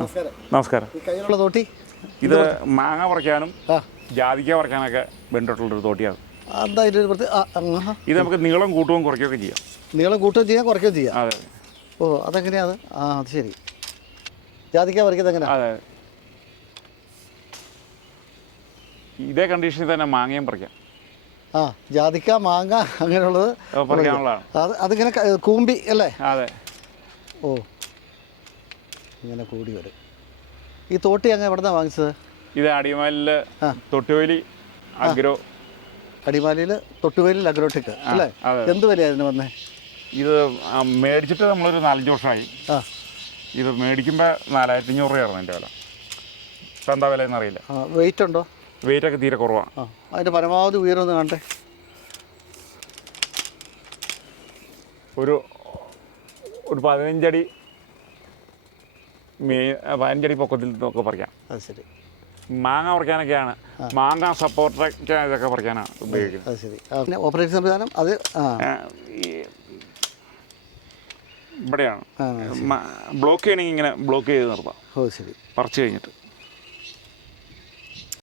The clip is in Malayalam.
നമസ്കാരം. കയ്യിലുള്ള തോട്ടി? ഇത് മാങ്ങ പറിക്കാനും ജാതിക്ക പറിക്കാനൊക്കെ വേണ്ടിയിട്ടുള്ളൊരു തോട്ടിയാണ്. എന്താ ഇതിന്റെ ഒരു പ്രത്യേക ഇത് നമുക്ക് നീളം കൂട്ടുകയും കുറയ്ക്കുകയൊക്കെ ചെയ്യാം. നീളം കൂട്ടുകയും ചെയ്യാം കുറയ്ക്കുകയും ചെയ്യാം. അതെ. ഓ അതെങ്ങനെയാണ് ആ അത് ശരി. ജാതിക്ക പറിക്കുന്നത് എങ്ങനെയാ? അതെ ഇതേ കണ്ടീഷനിൽ തന്നെ മാങ്ങയും പറിക്കാം. ആ ജാതിക്ക മാങ്ങ അങ്ങനെയുള്ളത് പറിക്കാനുള്ളതാണ്. അത് അതിങ്ങനെ കൂമ്പി അല്ലേ? അതെ. ഓ. ഇങ്ങനെ കൂടി വരും. ഈ തോട്ടി അങ്ങ് എവിടെന്നാ വാങ്ങിച്ചത്? ഇത് അടിമാലിൽ ആ. തൊട്ടുവേലി അഗ്രോ അടിമാലിയിൽ തൊട്ടുവേലിൽ അഗ്രോട്ടിക്ക് അല്ലേ. എന്ത് വിലയായിരുന്നു വന്നേ? ഇത് മേടിച്ചിട്ട് നമ്മളൊരു നാലഞ്ച് വർഷമായി. ആ. ഇത് മേടിക്കുമ്പോൾ നാലായിരത്തി അഞ്ഞൂറ് രൂപയായിരുന്നു എന്റെ വില. ഇപ്പം എന്താ വില എന്നറിയില്ല വെയിറ്റ് ഉണ്ടോ? വെയിറ്റ് ഒക്കെ തീരെ കുറവാണ് ആ അതിന്റെ പരമാവധി ഒന്ന് കാണട്ടെ ഒരു ഒരു പതിനഞ്ചടി പതിനഞ്ചടി പൊക്കത്തിൽ നിന്നൊക്കെ പറിക്കാം അത് ശരി. മാങ്ങ പറിക്കാനൊക്കെയാണ്. മാങ്ങ സപ്പോർട്ടൊക്കെ ഇതൊക്കെ പറിക്കാനാണ് ഉപയോഗിക്കുന്നത്. അത് ശരി. ആ, പിന്നെ ഓപ്പറേഷൻ സംവിധാനം അത് ആ. ആ, ഈ ഇവിടെയാണ്. ബ്ലോക്ക് ചെയ്യണമെങ്കിൽ ഇങ്ങനെ ബ്ലോക്ക് ചെയ്ത് നിർത്താം. ഓ ശരി. പറിച്ചു കഴിഞ്ഞിട്ട്.